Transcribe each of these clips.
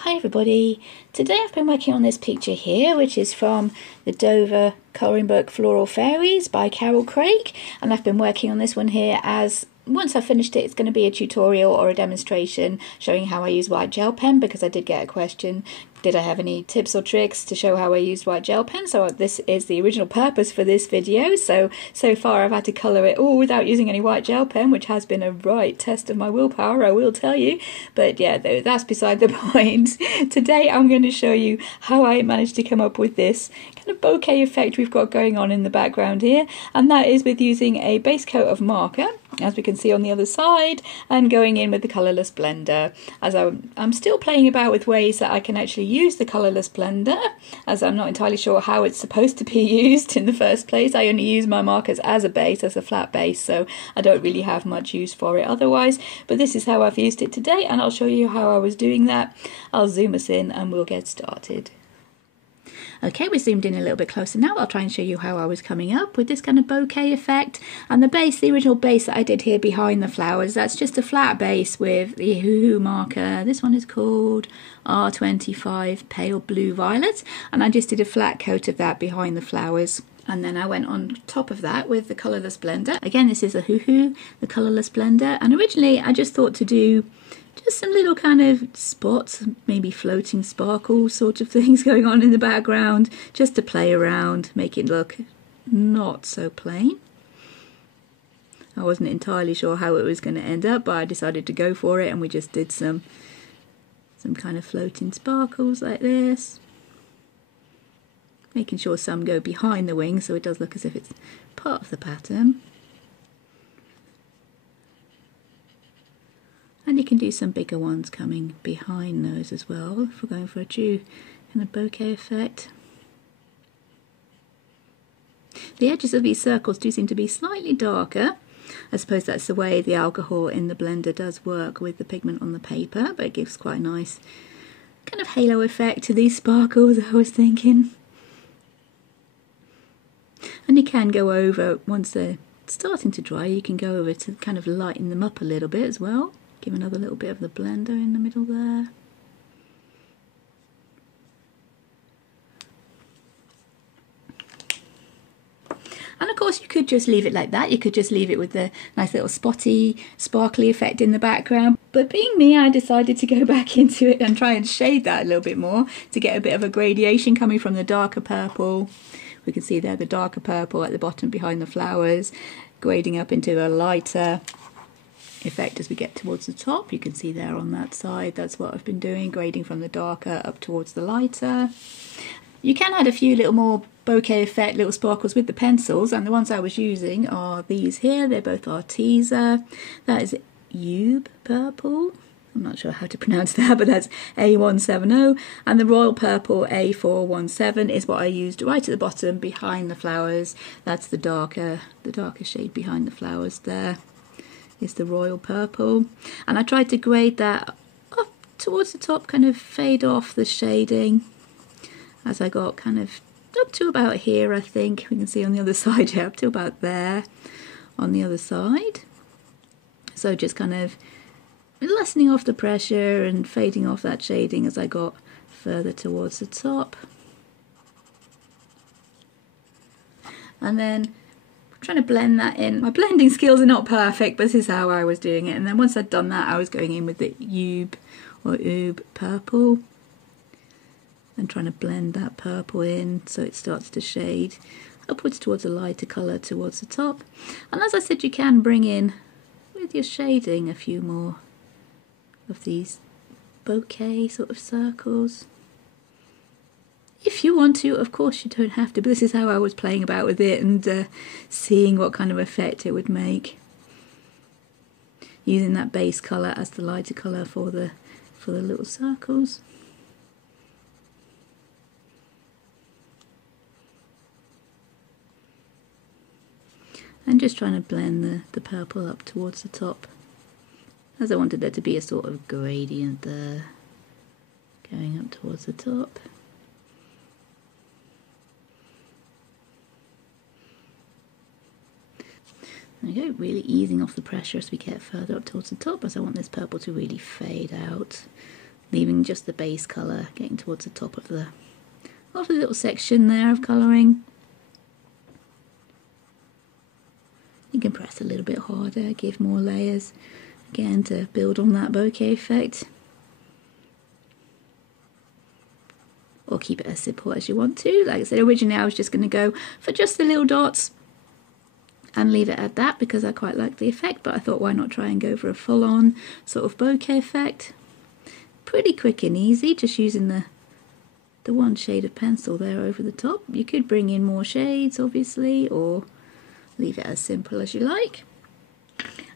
Hi everybody, today I've been working on this picture here, which is from the Dover colouring book Floral Fairies by Carol Craig, and I've been working on this one here as once I've finished it, it's going to be a tutorial or a demonstration showing how I use white gel pen, because I did get a question, did I have any tips or tricks to show how I used white gel pen? So this is the original purpose for this video. So far I've had to colour it all without using any white gel pen, which has been a right test of my willpower, I will tell you. But yeah, that's beside the point. Today I'm going to show you how I managed to come up with this kind of bokeh effect we've got going on in the background here, and that is with using a base coat of marker, as we can see on the other side, and going in with the colourless blender. As I'm still playing about with ways that I can actually use the colourless blender, as I'm not entirely sure how it's supposed to be used in the first place. I only use my markers as a base, as a flat base, so I don't really have much use for it otherwise. But this is how I've used it today, and I'll show you how I was doing that. I'll zoom us in and we'll get started. Okay, we're zoomed in a little bit closer now. I'll try and show you how I was coming up with this kind of bokeh effect. And the base, the original base that I did here behind the flowers, that's just a flat base with the hoo-hoo marker. This one is called R25 Pale Blue Violet, and I just did a flat coat of that behind the flowers. And then I went on top of that with the colourless blender. Again, this is a hoo-hoo, the colourless blender. And originally I just thought to do just some little kind of spots, maybe floating sparkles sort of things going on in the background, just to play around, make it look not so plain. I wasn't entirely sure how it was going to end up, but I decided to go for it, and we just did some kind of floating sparkles like this. Making sure some go behind the wings so it does look as if it's part of the pattern. And you can do some bigger ones coming behind those as well, if we're going for a true kind of bokeh effect. The edges of these circles do seem to be slightly darker. I suppose that's the way the alcohol in the blender does work with the pigment on the paper, but it gives quite a nice kind of halo effect to these sparkles, I was thinking. And you can go over, once they're starting to dry, you can go over to kind of lighten them up a little bit as well. Give another little bit of the blender in the middle there. And of course you could just leave it like that. You could just leave it with the nice little spotty, sparkly effect in the background. But being me, I decided to go back into it and try and shade that a little bit more to get a bit of a gradation coming from the darker purple. We can see there the darker purple at the bottom behind the flowers, grading up into a lighter effect as we get towards the top. You can see there on that side, that's what I've been doing, grading from the darker up towards the lighter. You can add a few little more bokeh effect, little sparkles with the pencils, and the ones I was using are these here. They're both Arteza. That is Ube Purple. I'm not sure how to pronounce that, but that's A170, and the Royal Purple A417 is what I used right at the bottom behind the flowers. That's the darker shade behind the flowers there. Is the Royal Purple, and I tried to grade that up towards the top, kind of fade off the shading as I got kind of up to about here. I think we can see on the other side, yeah, up to about there on the other side. So just kind of lessening off the pressure and fading off that shading as I got further towards the top. And then trying to blend that in. My blending skills are not perfect, but this is how I was doing it. And then once I'd done that, I was going in with the Ube or Ube Purple and trying to blend that purple in so it starts to shade upwards towards a lighter colour towards the top. And as I said, you can bring in with your shading a few more of these bokeh sort of circles. If you want to, of course you don't have to, but this is how I was playing about with it and seeing what kind of effect it would make. Using that base colour as the lighter colour for the little circles. And just trying to blend the purple up towards the top, as I wanted there to be a sort of gradient there, going up towards the top. There we go, really easing off the pressure as we get further up towards the top, as I want this purple to really fade out leaving just the base colour, getting towards the top of the little section there of colouring. You can press a little bit harder, give more layers, again to build on that bokeh effect. Or keep it as simple as you want to. Like I said, originally I was just going to go for just the little dots and leave it at that because I quite like the effect, but I thought why not try and go for a full-on sort of bokeh effect. Pretty quick and easy, just using the one shade of pencil there over the top. You could bring in more shades obviously, or leave it as simple as you like.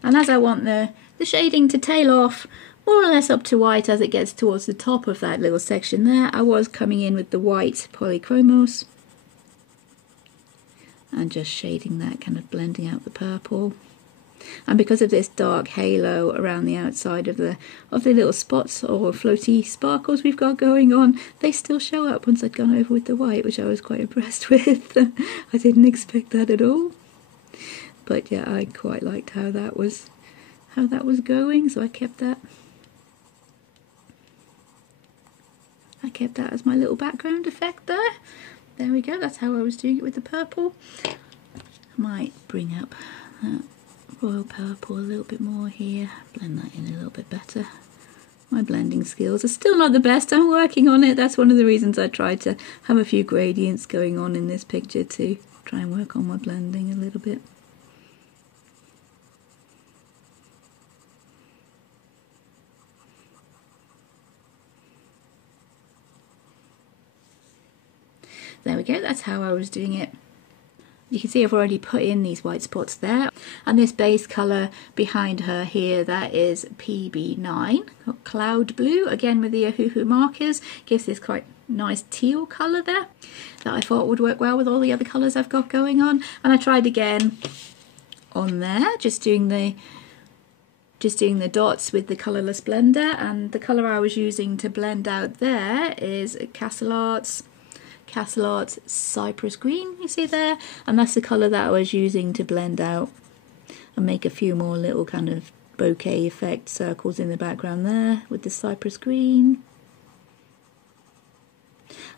And as I want the shading to tail off more or less up to white as it gets towards the top of that little section there, I was coming in with the white polychromos and just shading that, kind of blending out the purple. And because of this dark halo around the outside of the little spots or floaty sparkles we've got going on, they still show up once I'd gone over with the white, which I was quite impressed with. I didn't expect that at all. But yeah, I quite liked how that was going, so I kept that as my little background effect there. There we go, that's how I was doing it with the purple. I might bring up that royal purple a little bit more here, blend that in a little bit better. My blending skills are still not the best, I'm working on it. That's one of the reasons I tried to have a few gradients going on in this picture, to try and work on my blending a little bit. There we go, that's how I was doing it. You can see I've already put in these white spots there. And this base colour behind her here, that is PB9, Cloud Blue, again with the Ohuhu markers. Gives this quite nice teal colour there that I thought would work well with all the other colours I've got going on. And I tried again on there, just doing the dots with the colourless blender, and the colour I was using to blend out there is Castle Arts Cypress Green, you see there, and that's the colour that I was using to blend out and make a few more little kind of bokeh effect circles in the background there with the Cypress Green.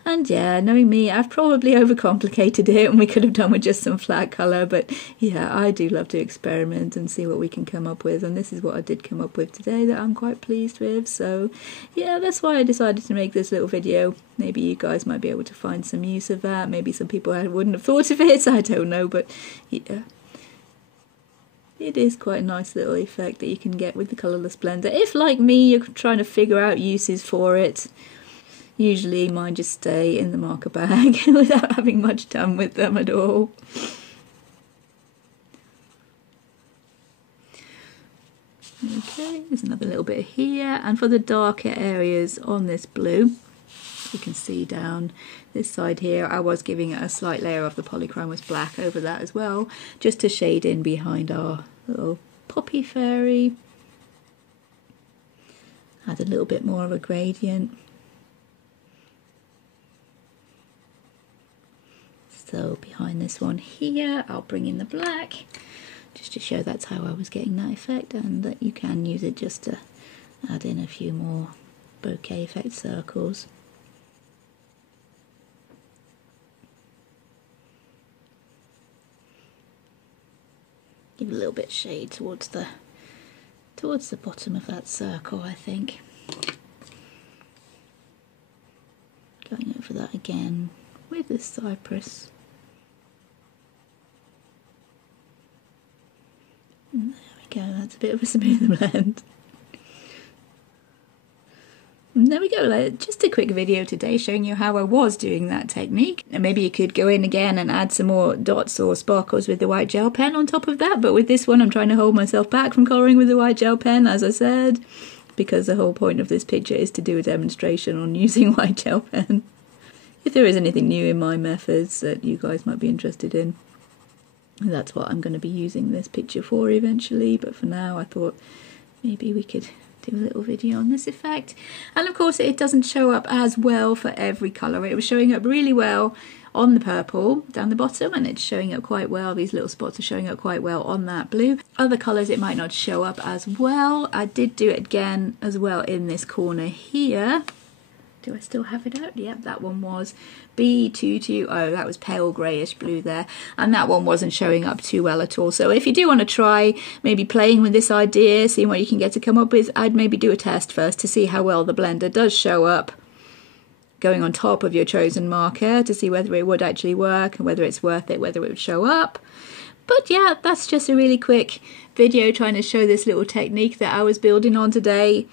And yeah, knowing me, I've probably overcomplicated it and we could have done with just some flat colour, but yeah, I do love to experiment and see what we can come up with, and this is what I did come up with today that I'm quite pleased with. So yeah, that's why I decided to make this little video. Maybe you guys might be able to find some use of that, maybe some people wouldn't have thought of it, I don't know, but yeah. It is quite a nice little effect that you can get with the colourless blender. If, like me, you're trying to figure out uses for it, usually mine just stay in the marker bag without having much done with them at all. Okay, there's another little bit here, and for the darker areas on this blue, you can see down this side here, I was giving it a slight layer of the polychromos black over that as well, just to shade in behind our little poppy fairy. Add a little bit more of a gradient. So behind this one here, I'll bring in the black, just to show that's how I was getting that effect, and that you can use it just to add in a few more bokeh effect circles. Give a little bit of shade towards the bottom of that circle, I think. Going over that again with the cypress. And there we go, that's a bit of a smooth blend. And there we go, just a quick video today showing you how I was doing that technique. And maybe you could go in again and add some more dots or sparkles with the white gel pen on top of that, but with this one I'm trying to hold myself back from colouring with the white gel pen, as I said, because the whole point of this picture is to do a demonstration on using white gel pen. If there is anything new in my methods that you guys might be interested in, that's what I'm going to be using this picture for eventually, but for now I thought maybe we could do a little video on this effect. And of course it doesn't show up as well for every colour. It was showing up really well on the purple down the bottom, and it's showing up quite well. These little spots are showing up quite well on that blue. Other colours it might not show up as well. I did do it again as well in this corner here. Do I still have it out? Yep, that one was B220. That was pale greyish blue there. And that one wasn't showing up too well at all. So if you do want to try maybe playing with this idea, seeing what you can get to come up with, I'd maybe do a test first to see how well the blender does show up going on top of your chosen marker, to see whether it would actually work and whether it's worth it, whether it would show up. But yeah, that's just a really quick video trying to show this little technique that I was building on today.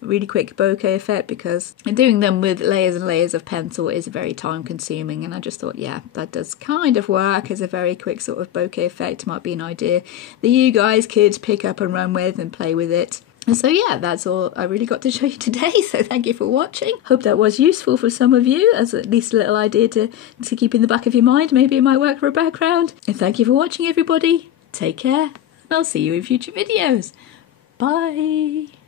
Really quick bokeh effect, because doing them with layers and layers of pencil is very time consuming, and I just thought, yeah, that does kind of work as a very quick sort of bokeh effect. Might be an idea that you guys could pick up and run with and play with it. And so yeah, that's all I really got to show you today, so thank you for watching. Hope that was useful for some of you, as at least a little idea to keep in the back of your mind. Maybe it might work for a background. And thank you for watching, everybody. Take care, and I'll see you in future videos. Bye.